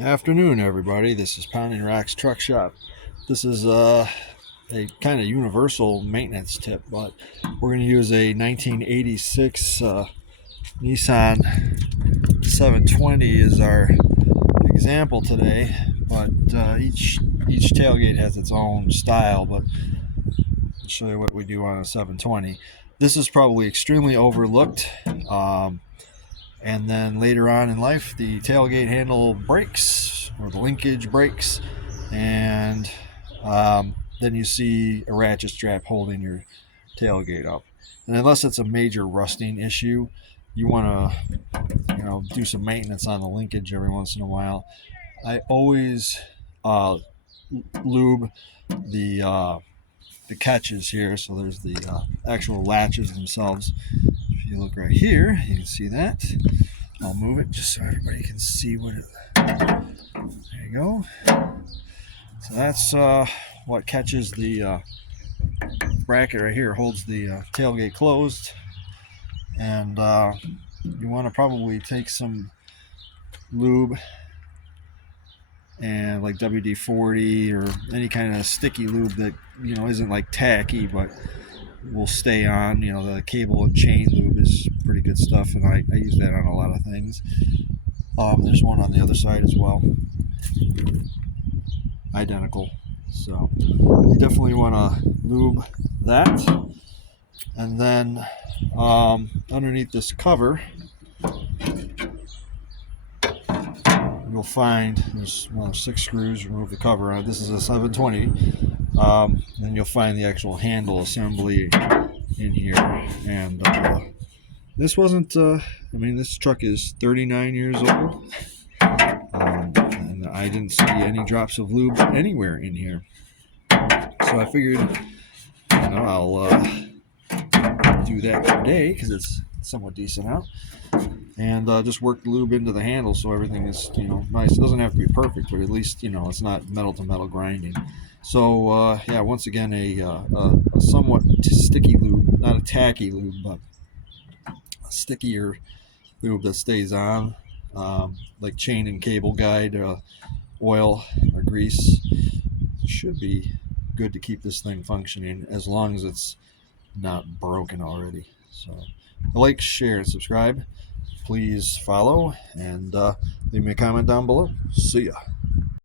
Afternoon, everybody. This is Pounding Rocks Truck Shop. This is a kind of universal maintenance tip, but we're going to use a 1986 Nissan 720 as our example today. But each tailgate has its own style. But I'll show you what we do on a 720. This is probably extremely overlooked. And then later on in life, the tailgate handle breaks or the linkage breaks, and then you see a ratchet strap holding your tailgate up. And unless it's a major rusting issue, you want to do some maintenance on the linkage every once in a while. I always lube the catches here, so there's the actual latches themselves. If you look right here, you can see that. I'll move it just so everybody can see what it. There you go. So that's what catches the bracket right here, holds the tailgate closed, and you want to probably take some lube and like WD-40 or any kind of sticky lube that isn't like tacky but will stay on. The cable and chain lube is pretty good stuff, and I use that on a lot of things. There's one on the other side as well, identical. So you definitely want to lube that, and then underneath this cover you'll find there's 6 screws. Remove the cover. This is a 720. Then you'll find the actual handle assembly in here, and this wasn't this truck is 39 years old, and I didn't see any drops of lube anywhere in here, so I figured I'll do that today because it's somewhat decent out, and just work the lube into the handle so everything is nice. It doesn't have to be perfect, but at least it's not metal to metal grinding. So yeah, once again, a somewhat sticky lube, not a tacky lube, but a stickier lube that stays on, like chain and cable guide oil or grease. It should be good to keep this thing functioning as long as it's not broken already. So like, share, and subscribe. Please follow, and leave me a comment down below. See ya.